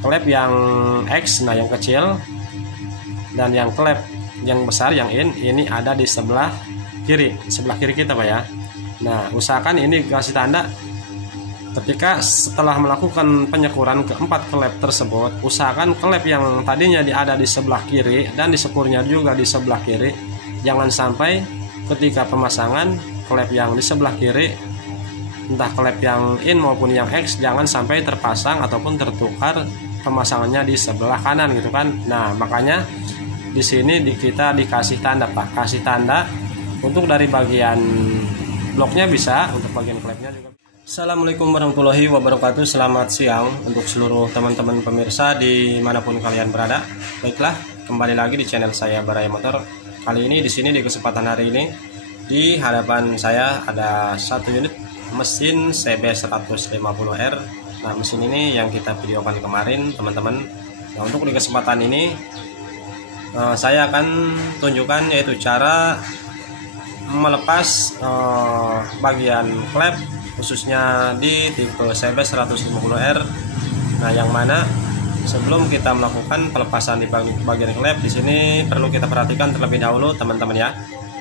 klep yang X, nah yang kecil, dan yang klep yang besar yang in ini ada di sebelah kiri kita Pak ya. Nah usahakan ini kasih tanda ketika setelah melakukan penyekuran keempat klep tersebut, usahakan klep yang tadinya ada di sebelah kiri dan di sepurnya juga di sebelah kiri, jangan sampai ketika pemasangan klep yang di sebelah kiri, entah klep yang in maupun yang X, jangan sampai terpasang ataupun tertukar pemasangannya di sebelah kanan gitu kan. Nah makanya di sini kita dikasih tanda Pak, kasih tanda untuk dari bagian bloknya bisa, untuk bagian klepnya juga. Assalamualaikum warahmatullahi wabarakatuh. Selamat siang untuk seluruh teman-teman pemirsa dimanapun kalian berada. Baiklah, kembali lagi di channel saya Baraya Motor. Kali ini di sini di kesempatan hari ini di hadapan saya ada satu unit mesin CB150R. Nah mesin ini yang kita videokan kemarin teman-teman. Nah untuk di kesempatan ini saya akan tunjukkan yaitu cara melepas bagian klep khususnya di tipe CB150R. Nah, yang mana sebelum kita melakukan pelepasan di bagian klep, di sini perlu kita perhatikan terlebih dahulu teman-teman ya.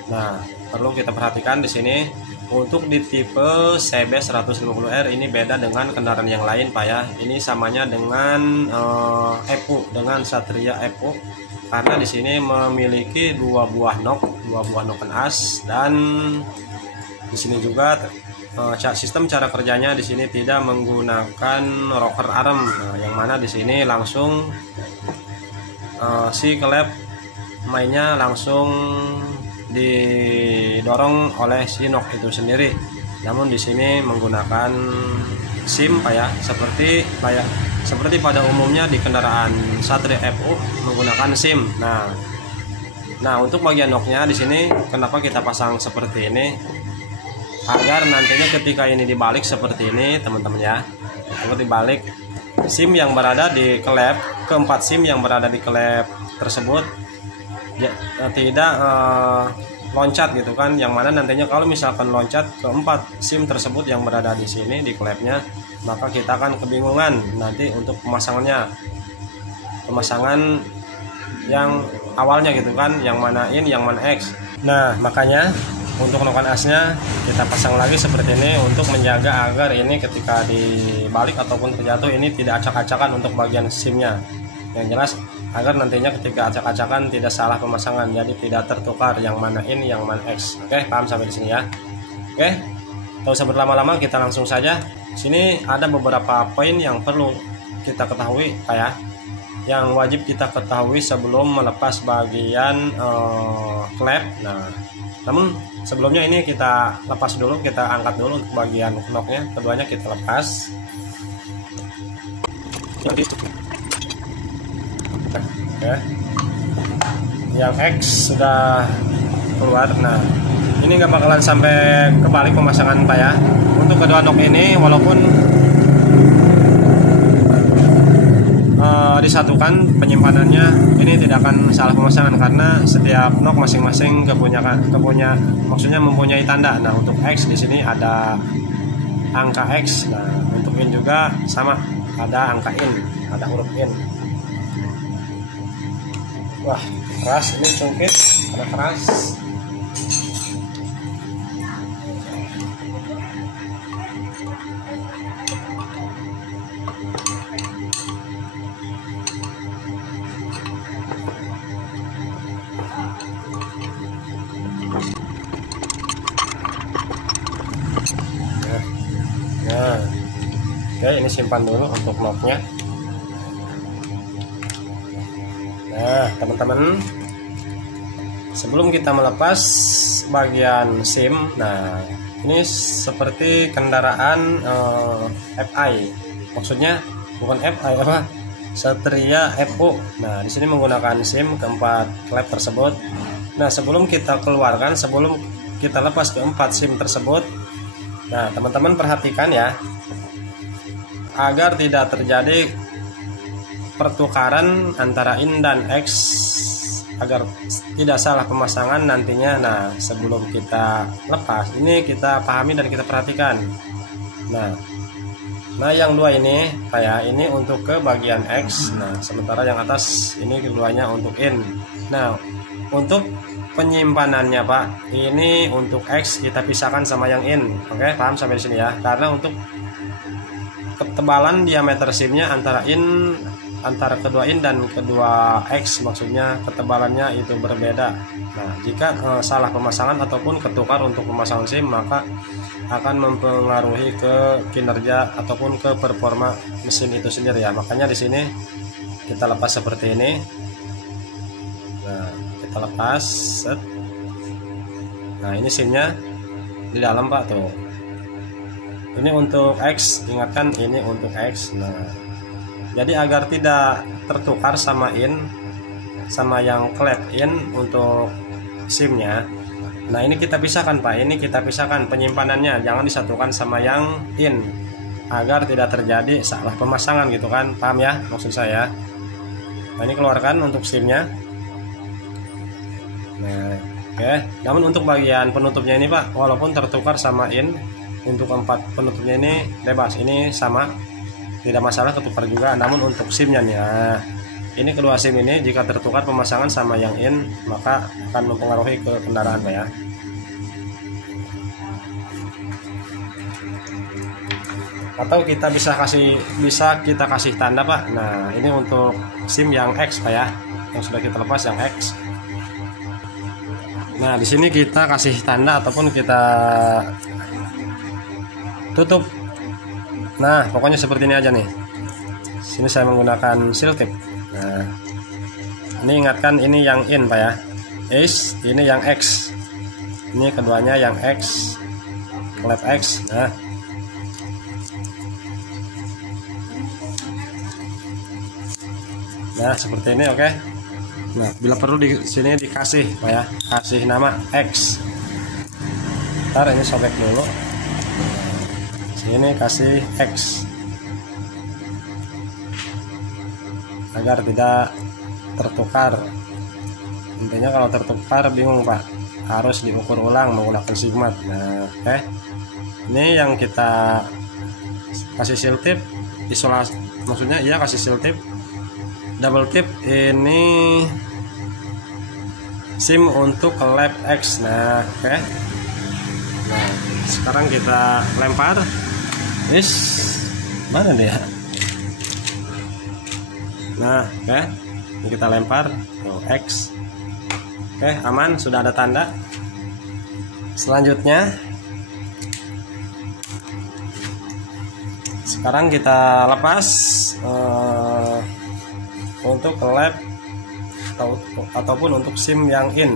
Nah, perlu kita perhatikan di sini untuk di tipe CB150R ini beda dengan kendaraan yang lain Pak ya. Ini samanya dengan Evo, dengan Satria Evo, karena di sini memiliki dua buah noken as, dan di sini juga sistem cara kerjanya di sini tidak menggunakan rocker arm, yang mana di sini langsung si klep mainnya langsung didorong oleh si nok itu sendiri. Namun di sini menggunakan SIM Pak ya, seperti pada umumnya di kendaraan Satria Evo menggunakan SIM. Nah untuk bagian noknya di sini kenapa kita pasang seperti ini? Agar nantinya ketika ini dibalik seperti ini teman-teman ya, kalau dibalik SIM yang berada di klep, keempat SIM yang berada di klep tersebut tidak loncat gitu kan, yang mana nantinya kalau misalkan loncat keempat SIM tersebut yang berada di sini di klepnya, maka kita akan kebingungan nanti untuk pemasangan yang awalnya gitu kan, yang mana in, yang mana X. Nah makanya untuk noken asnya kita pasang lagi seperti ini untuk menjaga agar ini ketika dibalik ataupun terjatuh ini tidak acak-acakan untuk bagian SIM-nya. Yang jelas agar nantinya ketika acak-acakan tidak salah pemasangan, jadi tidak tertukar yang mana in, yang mana X. Oke, paham sampai di sini ya. Oke, tak usah berlama-lama, kita langsung saja. Sini ada beberapa poin yang perlu kita ketahui Pak ya, yang wajib kita ketahui sebelum melepas bagian klep. Nah, namun sebelumnya ini kita lepas dulu, kita angkat dulu untuk bagian knoknya, keduanya kita lepas. Oke. Yang X sudah keluar. Nah ini nggak bakalan sampai kebalik pemasangan Pak ya. Untuk kedua nok ini walaupun disatukan penyimpanannya, ini tidak akan salah pemasangan karena setiap nok masing-masing maksudnya mempunyai tanda. Nah untuk X di sini ada angka X. Nah untuk in juga sama, ada angka in, ada huruf in. Wah keras ini, cungkit ada keras. Nah, oke, ini simpan dulu untuk noknya. Nah, teman-teman, sebelum kita melepas bagian SIM, nah ini seperti kendaraan FI, maksudnya bukan FI apa, Satria Evo. Nah, di sini menggunakan SIM keempat klep tersebut. Nah, sebelum kita keluarkan, sebelum kita lepas keempat SIM tersebut, nah teman-teman perhatikan ya, agar tidak terjadi pertukaran antara in dan X, agar tidak salah pemasangan nantinya. Nah sebelum kita lepas ini kita pahami dan kita perhatikan. Nah Nah yang dua ini kayak ini untuk ke bagian X. Nah sementara yang atas ini keduanya untuk in. Nah untuk penyimpanannya Pak, ini untuk X kita pisahkan sama yang in. Oke, paham sampai di sini ya. Karena untuk ketebalan diameter SIM-nya antara kedua in dan kedua X, maksudnya ketebalannya itu berbeda. Nah jika salah pemasangan ataupun ketukar untuk pemasangan SIM, maka akan mempengaruhi ke kinerja ataupun ke performa mesin itu sendiri ya. Makanya di sini kita lepas seperti ini. Nah kita lepas set. Nah ini SIM-nya di dalam Pak tuh. Ini untuk X, ingatkan ini untuk X. Nah jadi agar tidak tertukar sama yang klep in untuk SIM-nya. Nah ini kita pisahkan Pak, ini kita pisahkan penyimpanannya, jangan disatukan sama yang in agar tidak terjadi salah pemasangan gitu kan, paham ya maksud saya. Nah ini keluarkan untuk SIM-nya. Nah oke, namun untuk bagian penutupnya ini Pak, walaupun tertukar sama in, untuk 4 penutupnya ini bebas, ini sama, tidak masalah ketukar juga. Namun untuk SIM-nya nih, nah, ini kedua SIM ini jika tertukar pemasangan sama yang in, maka akan mempengaruhi ke kendaraan Pak ya. Atau kita bisa kita kasih tanda Pak. Nah ini untuk SIM yang X Pak ya, yang sudah kita lepas yang X. Nah di sini kita kasih tanda ataupun kita tutup. Nah pokoknya seperti ini aja nih. Sini saya menggunakan seal tape. Nah ini ingatkan ini yang in Pak ya, X, ini yang X, ini keduanya yang X, klep X. Nah seperti ini oke. Nah bila perlu di sini dikasih Pak ya, kasih nama X. Ntar ini sobek dulu. Sini kasih X agar tidak tertukar. Intinya kalau tertukar bingung Pak, harus diukur ulang menggunakan sigmat. Nah oke, ini yang kita kasih seal tip isolasi, maksudnya iya kasih seal tip double tip. Ini SIM untuk klep X. Nah oke, nah sekarang kita lempar. Mana dia? Nah oke, ini kita lempar X. Oke aman, sudah ada tanda. Selanjutnya sekarang kita lepas untuk klep ataupun untuk SIM yang in.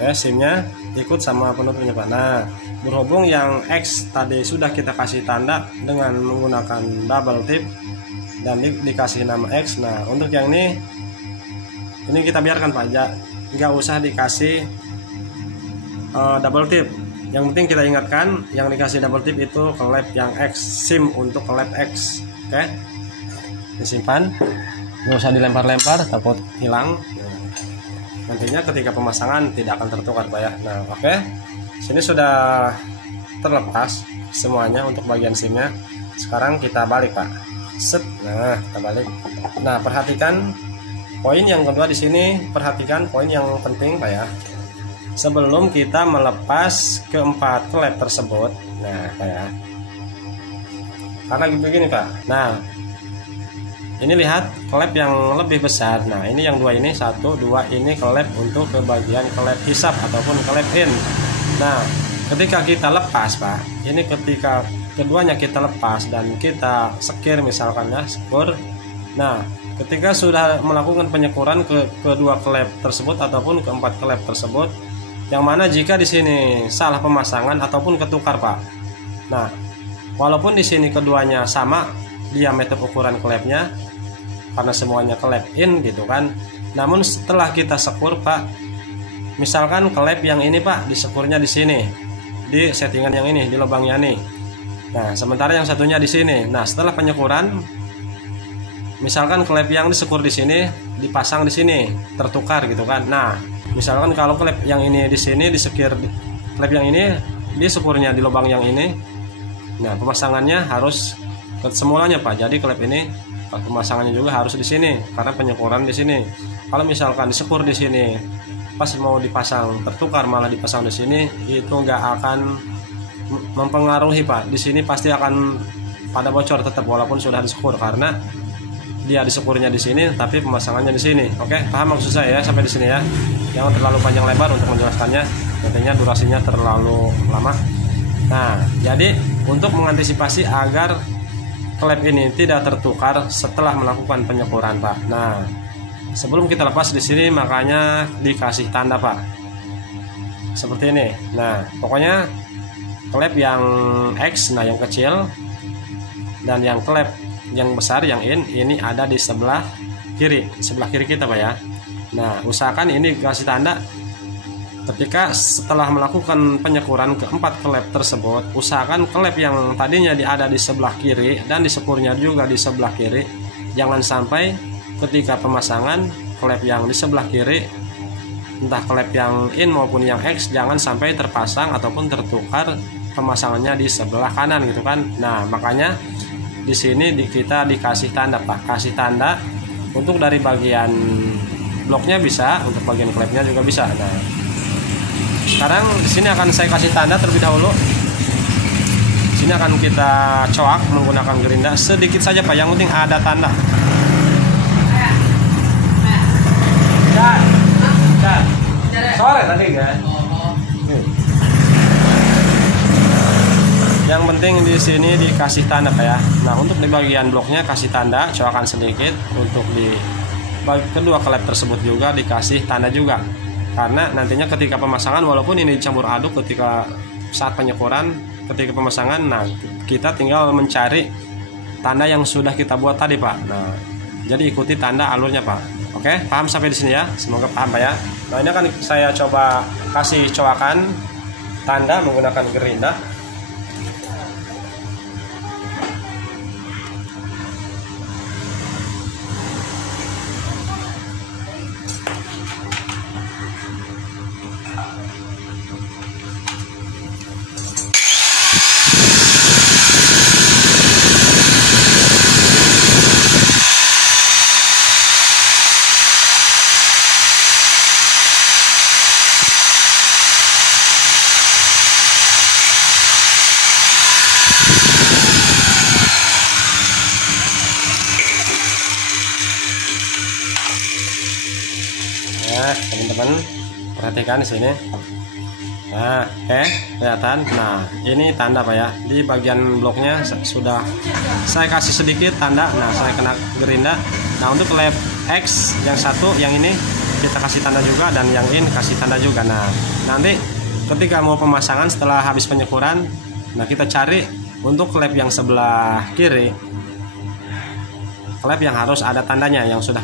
SIM-nya ikut sama penutupnya Pak. Nah berhubung yang X tadi sudah kita kasih tanda dengan menggunakan double tip dan dikasih nama X. Nah untuk yang ini kita biarkan Pak, nggak usah dikasih double tip. Yang penting kita ingatkan yang dikasih double tip itu klep yang X, SIM untuk klep X. Oke, disimpan, nggak usah dilempar-lempar takut hilang. Nantinya ketika pemasangan tidak akan tertukar Pak ya. Nah oke, sini sudah terlepas semuanya untuk bagian SIM-nya. Sekarang kita balik Pak. Set. Nah kita balik. Nah perhatikan poin yang kedua di sini, perhatikan poin yang penting Pak ya. Sebelum kita melepas keempat klep tersebut, nah Pak ya, karena begini Pak. Nah ini lihat klep yang lebih besar. Nah ini yang dua ini, 1, 2 ini klep untuk ke bagian klep hisap ataupun klep in. Nah ketika kita lepas Pak, ini ketika keduanya kita lepas dan kita sekir misalkan ya, sekur. Nah ketika sudah melakukan penyekuran ke kedua klep tersebut ataupun keempat klep tersebut, yang mana jika di sini salah pemasangan ataupun ketukar Pak. Nah walaupun di sini keduanya sama diameter ukuran klepnya, karena semuanya klep in gitu kan. Namun setelah kita sekur Pak, misalkan klep yang ini Pak disekurnya di sini, di settingan yang ini, di lubangnya nih. Nah sementara yang satunya di sini. Nah setelah penyekuran, misalkan klep yang disekur di sini dipasang di sini, tertukar gitu kan. Nah Misalkan kalau klep yang ini di sini di sekir, klep yang ini di sekurnya di lubang yang ini. Nah, pemasangannya harus semulanya Pak. Jadi klep ini pemasangannya juga harus di sini karena penyekuran di sini. Kalau misalkan disekur di sini pas mau dipasang tertukar malah dipasang di sini, itu nggak akan mempengaruhi Pak. Di sini pasti akan pada bocor tetap walaupun sudah disekur karena dia disekurnya di sini tapi pemasangannya di sini. Oke, paham maksud saya ya sampai di sini ya. Jangan terlalu panjang lebar untuk menjelaskannya, nantinya durasinya terlalu lama. Nah, jadi untuk mengantisipasi agar klep ini tidak tertukar setelah melakukan penyekuran Pak. Nah, sebelum kita lepas di sini makanya dikasih tanda Pak. Seperti ini. Nah, pokoknya klep yang X, nah yang kecil, dan yang klep yang besar yang ini ada di sebelah kiri kita Pak ya. Nah, usahakan ini kasih tanda ketika setelah melakukan penyekuran keempat klep tersebut. Usahakan klep yang tadinya ada di sebelah kiri dan disekurnya juga di sebelah kiri, jangan sampai ketika pemasangan klep yang di sebelah kiri, entah klep yang in maupun yang X, jangan sampai terpasang ataupun tertukar pemasangannya di sebelah kanan gitu kan. Nah, makanya di sini kita dikasih tanda Pak, kasih tanda untuk dari bagian bloknya bisa, untuk bagian klepnya juga bisa. Nah, sekarang di sini akan saya kasih tanda terlebih dahulu. Sini akan kita coak menggunakan gerinda sedikit saja Pak, yang penting ada tanda. Dan sore tadi kan. Yang penting di sini dikasih tanda Pak ya. Nah, untuk di bagian bloknya kasih tanda, coakan sedikit. Untuk di kedua klep tersebut juga dikasih tanda juga. Karena nantinya ketika pemasangan, walaupun ini dicampur aduk ketika saat penyekuran, ketika pemasangan, nah kita tinggal mencari tanda yang sudah kita buat tadi Pak. Nah, jadi ikuti tanda alurnya Pak. Oke, paham sampai di sini ya? Semoga paham Pak ya. Nah, ini akan saya coba kasih coakan tanda menggunakan gerinda. Nah, teman-teman perhatikan di sini. Nah, oke, kelihatan. Nah, ini tanda Pak ya. Di bagian bloknya sudah saya kasih sedikit tanda. Nah, saya kena gerinda. Nah, untuk klep X yang satu, yang ini kita kasih tanda juga, dan yang in kasih tanda juga. Nah, nanti ketika mau pemasangan setelah habis penyekuran, nah kita cari untuk klep yang sebelah kiri, klep yang harus ada tandanya yang sudah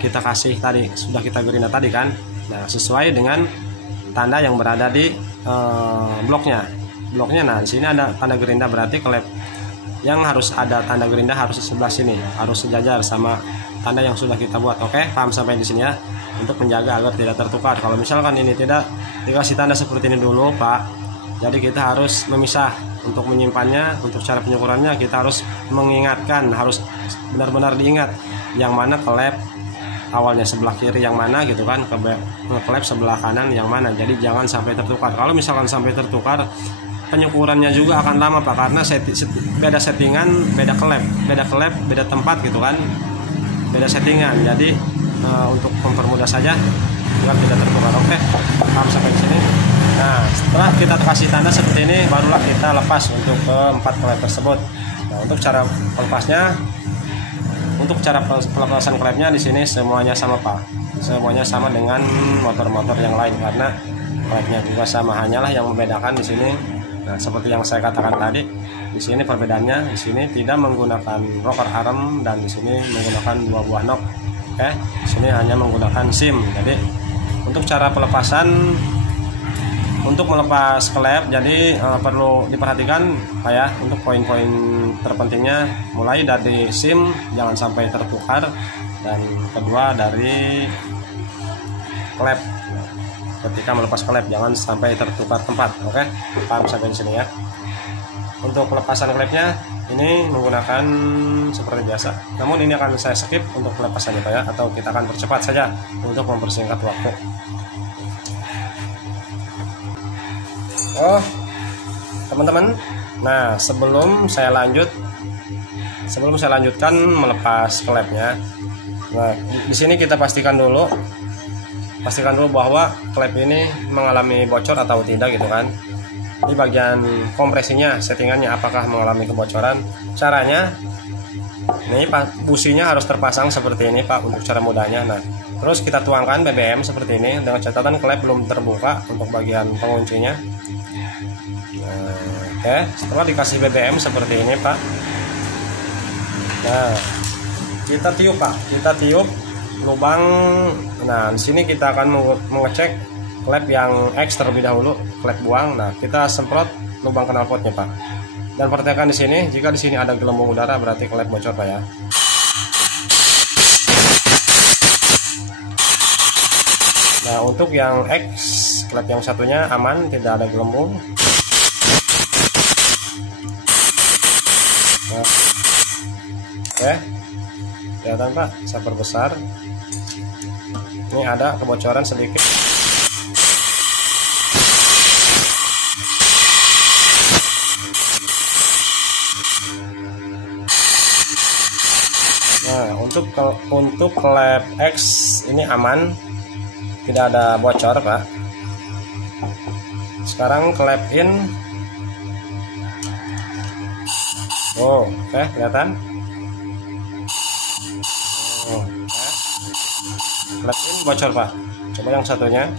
kita kasih tadi, sudah kita gerinda tadi kan. Nah, sesuai dengan tanda yang berada di bloknya. Nah di sini ada tanda gerinda, berarti klep yang harus ada tanda gerinda harus di sebelah sini, harus sejajar sama tanda yang sudah kita buat. Oke, paham sampai di sini ya, untuk menjaga agar tidak tertukar. Kalau misalkan ini tidak dikasih tanda seperti ini dulu Pak, jadi kita harus memisah. Untuk menyimpannya, untuk cara penyukurannya kita harus mengingatkan, harus benar-benar diingat yang mana klep awalnya sebelah kiri yang mana gitu kan, klep sebelah kanan yang mana. Jadi jangan sampai tertukar. Kalau misalkan sampai tertukar, penyukurannya juga akan lama Pak, karena beda settingan, beda klep, beda tempat gitu kan, beda settingan. Jadi untuk mempermudah saja agar tidak tertukar. Oke, paham sampai di sini. Nah, setelah kita kasih tanda seperti ini, barulah kita lepas untuk keempat klep tersebut. Nah, untuk cara melepasnya, untuk cara pelepasan klepnya di sini semuanya sama Pak, semuanya sama dengan motor-motor yang lain, karena klepnya juga sama, hanyalah yang membedakan di sini. Nah, seperti yang saya katakan tadi, di sini perbedaannya, di sini tidak menggunakan rocker arm dan di sini menggunakan dua buah nok. Oke, di sini hanya menggunakan SIM. Jadi untuk cara pelepasan, untuk melepas klep, jadi perlu diperhatikan Pak ya, untuk poin-poin terpentingnya mulai dari SIM jangan sampai tertukar, dan kedua dari klep. Ketika melepas klep jangan sampai tertukar tempat. Oke, paham sampai di sini ya. Untuk pelepasan klepnya ini menggunakan seperti biasa, namun ini akan saya skip untuk pelepasannya Pak ya, atau kita akan percepat saja untuk mempersingkat waktu. Oh teman-teman, nah sebelum saya lanjutkan melepas klepnya, nah di sini kita pastikan dulu bahwa klep ini mengalami bocor atau tidak gitu kan. Di bagian kompresinya, settingannya apakah mengalami kebocoran. Caranya ini Pak, businya harus terpasang seperti ini Pak, untuk cara mudahnya. Nah terus kita tuangkan BBM seperti ini dengan catatan klep belum terbuka untuk bagian penguncinya. Oke, setelah dikasih BBM seperti ini Pak, nah kita tiup Pak, kita tiup lubang. Nah di sini kita akan mengecek klep yang X terlebih dahulu, klep buang. Nah kita semprot lubang knalpotnya Pak, dan perhatikan di sini, jika di sini ada gelembung udara berarti klep bocor Pak ya. Nah untuk yang X, klep yang satunya aman, tidak ada gelembung. Nah, oke, kelihatan Pak, saya perbesar. Ini ada kebocoran sedikit. Nah untuk klep X ini aman, tidak ada bocor Pak. Sekarang klep in. Oh, oke, kelihatan. Oh, klep in bocor Pak. Coba yang satunya.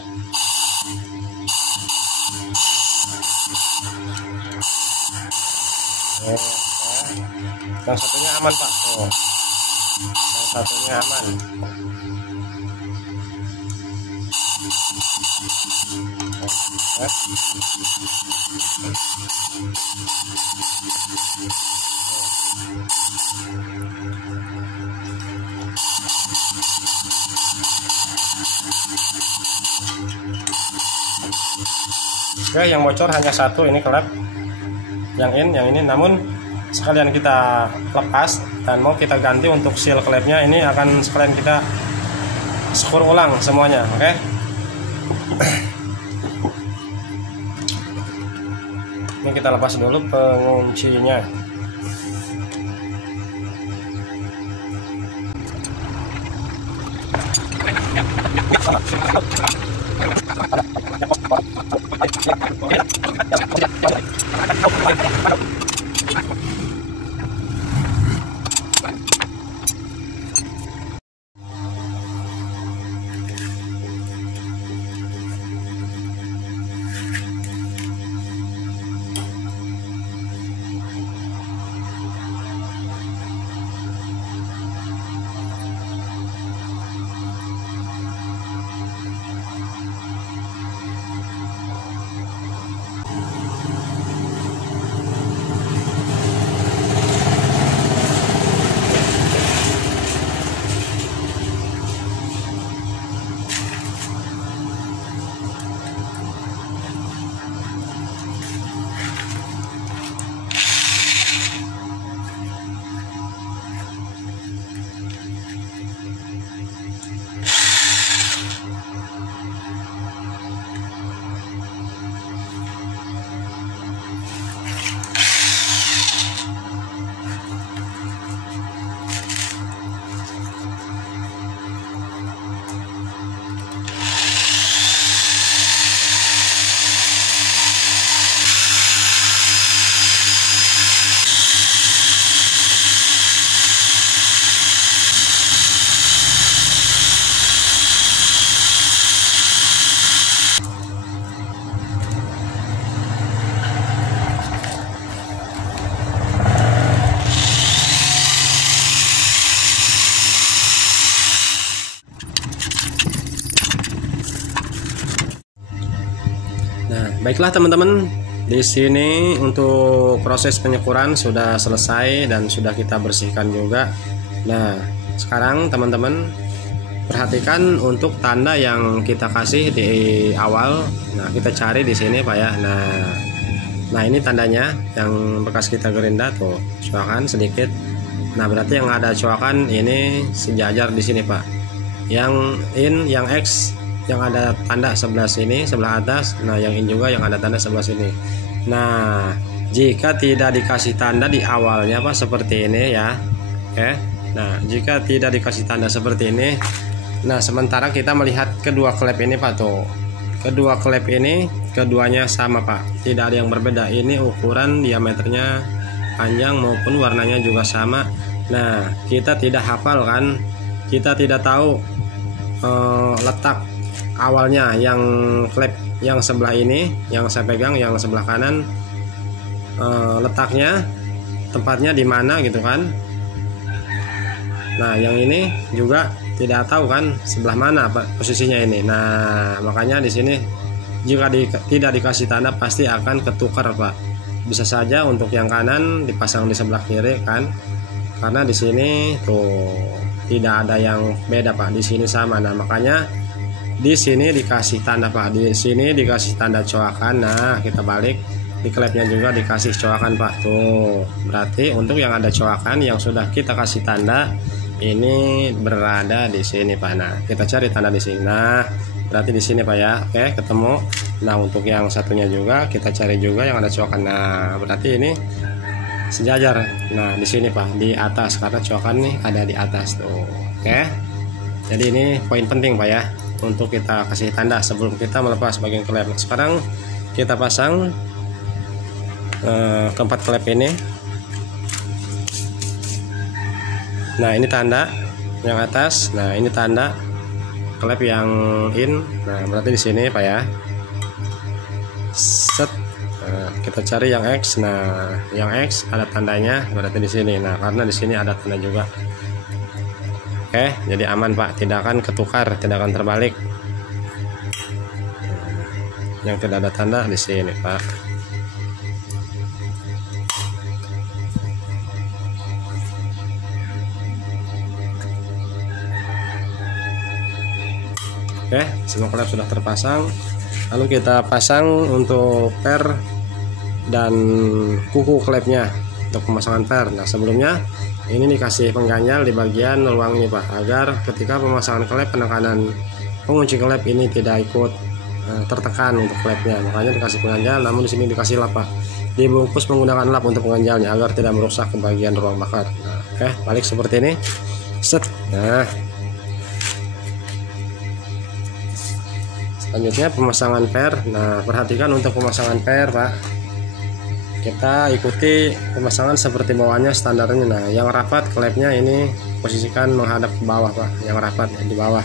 Yang satunya aman Pak. Oh, yang satunya aman. Oke, yang bocor hanya satu, ini klep yang ini. Namun sekalian kita lepas dan mau kita ganti untuk seal klepnya, ini akan sekalian kita skor ulang semuanya. Oke. Ini kita lepas dulu penguncinya. Baiklah teman-teman, di sini untuk proses penyekuran sudah selesai dan sudah kita bersihkan juga. Nah, sekarang teman-teman perhatikan untuk tanda yang kita kasih di awal. Nah, kita cari di sini Pak ya. Nah ini tandanya yang bekas kita gerinda tuh, coakan sedikit. Nah, berarti yang ada coakan ini sejajar di sini Pak. Yang in, yang X, yang ada tanda sebelah sini, sebelah atas. Nah, yang in juga yang ada tanda sebelah sini. Nah, jika tidak dikasih tanda di awalnya Pak seperti ini ya. Oke. Nah, jika tidak dikasih tanda seperti ini, nah sementara kita melihat kedua klep ini Pak tuh. Kedua klep ini keduanya sama Pak, tidak ada yang berbeda. Ini ukuran diameternya panjang maupun warnanya juga sama. Nah, kita tidak hafal kan, kita tidak tahu letak awalnya yang klep yang sebelah ini yang saya pegang, yang sebelah kanan letaknya tempatnya di mana gitu kan. Nah, yang ini juga tidak tahu kan sebelah mana Pak posisinya ini. Nah, makanya di sini jika tidak dikasih tanda pasti akan ketukar Pak. Bisa saja untuk yang kanan dipasang di sebelah kiri kan, karena di sini tuh tidak ada yang beda Pak, di sini sama. Nah, makanya di sini dikasih tanda Pak, di sini dikasih tanda coakan. Nah, kita balik, di klepnya juga dikasih coakan Pak tuh. Berarti untuk yang ada coakan yang sudah kita kasih tanda ini berada di sini Pak. Nah, kita cari tanda di sini. Nah, berarti di sini Pak ya. Oke, ketemu. Nah, untuk yang satunya juga kita cari juga yang ada coakan. Nah, berarti ini sejajar. Nah, di sini Pak, di atas, karena coakan nih ada di atas tuh. Oke. Jadi ini poin penting Pak ya, untuk kita kasih tanda sebelum kita melepas bagian klep. Nah, sekarang kita pasang keempat klep ini. Nah, ini tanda yang atas. Nah, ini tanda klep yang in. Nah, berarti di sini Pak ya. Set. Nah, kita cari yang X. Nah, yang X ada tandanya berarti di sini. Nah, karena di sini ada tanda juga. Oke, jadi aman Pak, tidak akan ketukar, tidak akan terbalik. Yang tidak ada tanda di sini Pak. Oke, semua klep sudah terpasang. Lalu kita pasang untuk per dan kuku klepnya untuk pemasangan per. Nah, sebelumnya ini dikasih pengganjal di bagian ruang ini Pak, agar ketika pemasangan klep penekanan pengunci klep ini tidak ikut tertekan untuk klepnya. Makanya dikasih pengganjal, namun di sini dikasih lap Pak. Dibungkus menggunakan lap untuk pengganjalnya agar tidak merusak ke bagian ruang bakar. Nah, oke, balik seperti ini. Set. Nah, selanjutnya pemasangan per. Nah, perhatikan untuk pemasangan per Pak, kita ikuti pemasangan seperti bawahnya standarnya. Nah, yang rapat klepnya ini posisikan menghadap ke bawah Pak, yang rapat di bawah.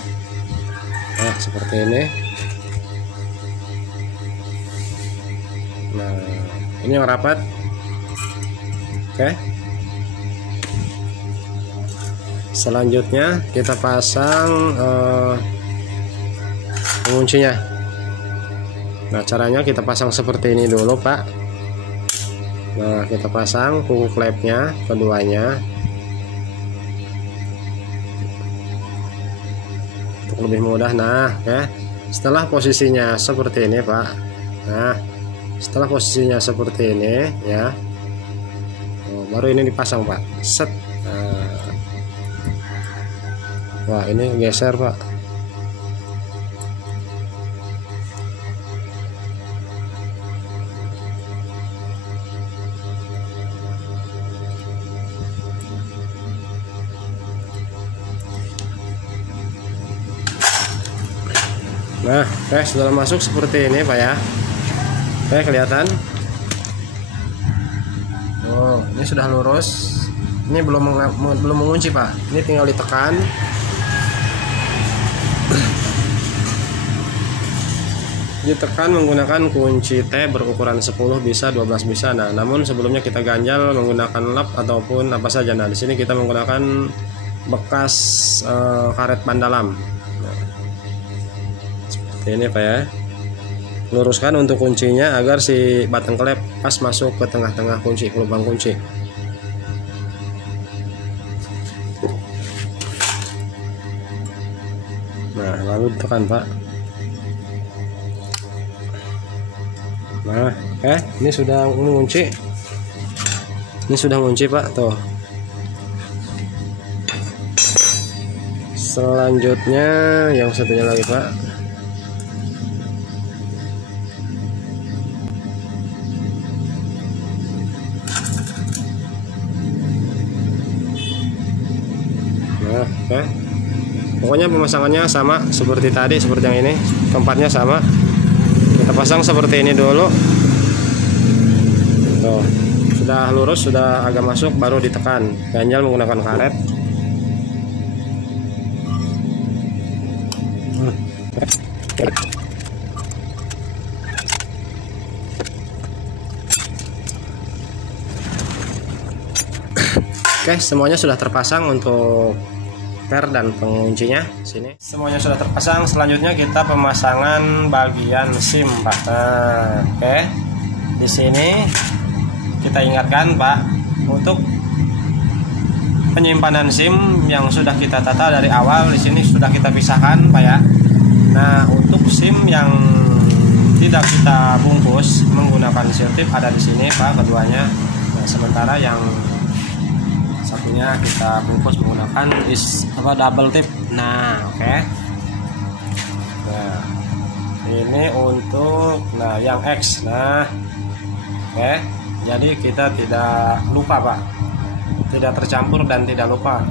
Nah, seperti ini. Nah, ini yang rapat. Oke. Selanjutnya kita pasang penguncinya. Nah, caranya kita pasang seperti ini dulu Pak. Nah, kita pasang kuku klepnya keduanya untuk lebih mudah. Nah, ya, setelah posisinya seperti ini Pak. Nah, setelah posisinya seperti ini ya, baru ini dipasang Pak. Set. Nah, wah, ini geser Pak. Nah, oke, sudah masuk seperti ini Pak ya. Oke, kelihatan. Oh, ini sudah lurus. Ini belum mengunci Pak. Ini tinggal ditekan. Ditekan menggunakan kunci T berukuran 10 bisa, 12 bisa. Nah, namun sebelumnya kita ganjal menggunakan lap ataupun apa saja. Nah, di sini kita menggunakan bekas karet ban dalam. Ini Pak ya, luruskan untuk kuncinya agar si batang klep pas masuk ke tengah-tengah kunci, ke lubang kunci. baru ditekan Pak. Nah ini sudah mengunci, Pak tuh. Selanjutnya yang satunya lagi Pak. Nah pokoknya pemasangannya sama seperti tadi, seperti yang ini, tempatnya sama. Kita pasang seperti ini dulu. Tuh, sudah lurus, sudah agak masuk, baru ditekan. Ganjal menggunakan karet. Oke, semuanya sudah terpasang untuk per dan penguncinya. Sini semuanya sudah terpasang. Selanjutnya kita pemasangan bagian SIM Pak. Nah, oke, di sini kita ingatkan Pak, untuk penyimpanan SIM yang sudah kita tata dari awal di sini sudah kita pisahkan Pak ya. Nah, untuk SIM yang tidak kita bungkus menggunakan seal tip ada di sini Pak, keduanya. Nah, sementara yang satunya kita bungkus menggunakan double tip. Nah, oke. Nah, ini untuk yang X. Nah, oke. Jadi kita tidak lupa Pak, tidak tercampur dan tidak lupa.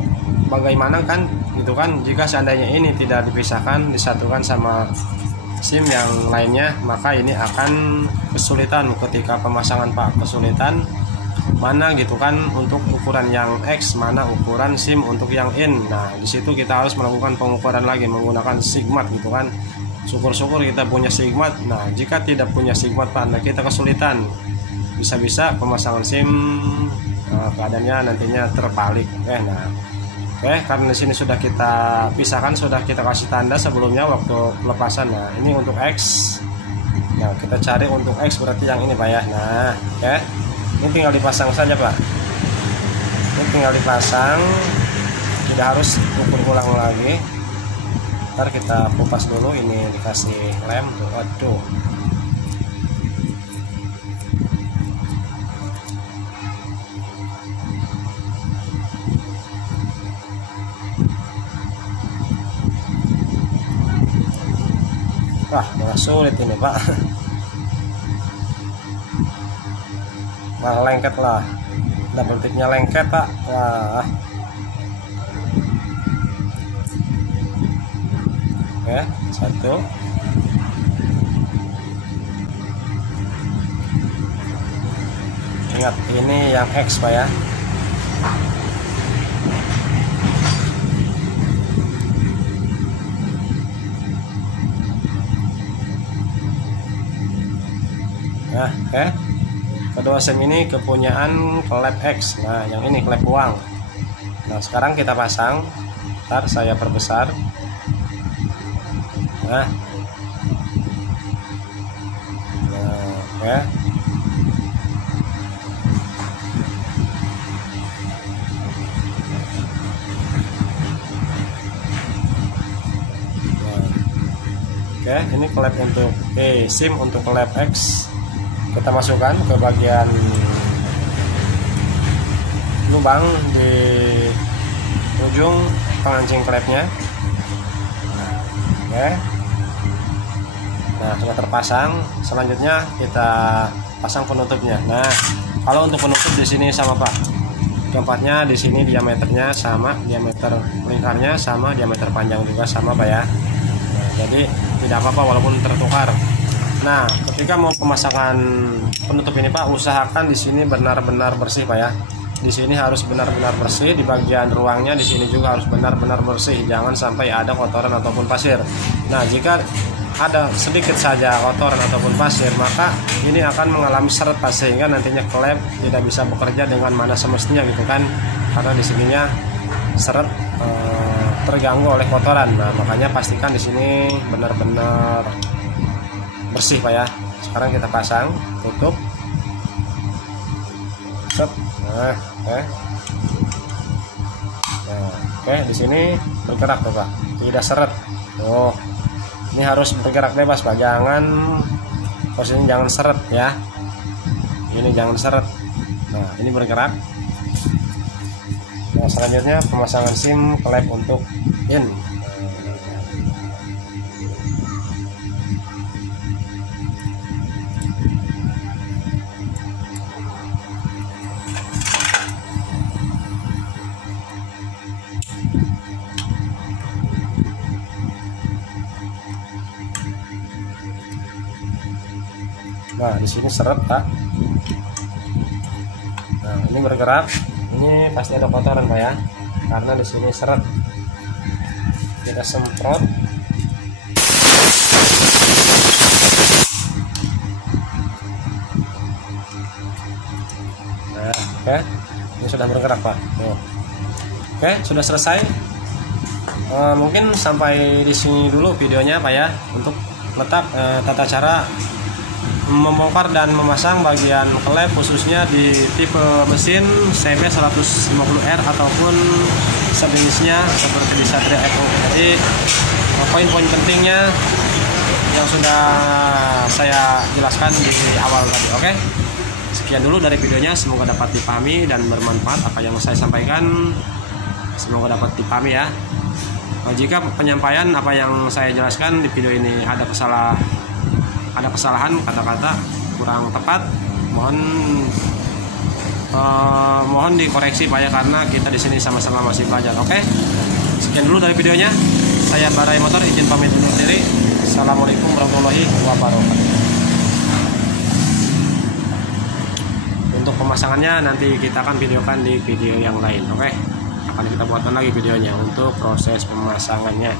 Bagaimana kan itu kan, jika seandainya ini tidak dipisahkan, disatukan sama SIM yang lainnya, maka ini akan kesulitan ketika pemasangan Pak, kesulitan mana gitu kan untuk ukuran yang X, mana ukuran SIM untuk yang in. Nah, di situ kita harus melakukan pengukuran lagi menggunakan sigmat gitu kan. Syukur-syukur kita punya sigmat. Nah, jika tidak punya sigmat Pak, nah kita kesulitan. Bisa-bisa pemasangan SIM keadaannya nantinya terbalik. Karena di sini sudah kita pisahkan, sudah kita kasih tanda sebelumnya waktu pelepasan. Nah, ini untuk X. Nah, kita cari untuk X berarti yang ini Pak ya. Nah, ini tinggal dipasang saja Pak. Ini tinggal dipasang, tidak harus ukur ulang lagi. Ntar kita kupas dulu, ini dikasih lem tuh. Waduh. Wah, malah sulit ini Pak. Malah lengket lah, double tipnya lengket Pak. Wah. Oke, satu. Ingat, ini yang X Pak ya. Nah, kedua SIM ini kepunyaan klep X. Nah, yang ini klep uang. Nah, sekarang kita pasang. Ntar saya perbesar. Nah, oke. Oke, ini klep untuk SIM untuk klep X. Kita masukkan ke bagian lubang di ujung pengancing klepnya. Oke. Nah, sudah terpasang. Selanjutnya kita pasang penutupnya. Nah, kalau untuk penutup di sini sama Pak. Tempatnya di sini diameternya sama, diameter lingkarnya sama, diameter panjang juga sama Pak ya. Nah, jadi tidak apa-apa walaupun tertukar. Nah, ketika mau pemasangan penutup ini Pak, usahakan di sini benar-benar bersih Pak ya. Di sini harus benar-benar bersih, di bagian ruangnya di sini juga harus benar-benar bersih. Jangan sampai ada kotoran ataupun pasir. Nah, jika ada sedikit saja kotoran ataupun pasir, maka ini akan mengalami seret Pak, sehingga nantinya klep tidak bisa bekerja dengan mana semestinya gitu kan. Karena di sininya seret terganggu oleh kotoran. Nah, makanya pastikan di sini benar-benar bersih Pak ya. Sekarang kita pasang, tutup. Set. Nah, oke, di sini bergerak tuh Pak, tidak seret. Oh, Ini harus bergerak bebas Pak, jangan posisinya jangan seret ya. Ini jangan seret. Nah, ini bergerak. Nah, selanjutnya pemasangan SIM klep untuk in. Nah, di sini seret Pak. Nah, ini bergerak. Ini pasti ada kotoran Pak ya, karena di sini seret. Kita semprot. Nah, oke. Ini sudah bergerak Pak. Oke, sudah selesai. Mungkin sampai di sini dulu videonya Pak ya, untuk letak tata cara membongkar dan memasang bagian klep khususnya di tipe mesin CB150R ataupun sejenisnya seperti di Satria Eco. Jadi poin-poin pentingnya yang sudah saya jelaskan di awal tadi. Oke, sekian dulu dari videonya, semoga dapat dipahami dan bermanfaat apa yang saya sampaikan, semoga dapat dipahami ya. Jika penyampaian apa yang saya jelaskan di video ini ada kesalahan kata-kata kurang tepat, mohon dikoreksi Pak ya, karena kita di sini sama-sama masih belajar. Oke, sekian dulu dari videonya. Saya Barai Motor izin pamit undur diri. Assalamualaikum warahmatullahi wabarakatuh. Untuk pemasangannya nanti kita akan videokan di video yang lain. Oke, akan kita buatkan lagi videonya untuk proses pemasangannya.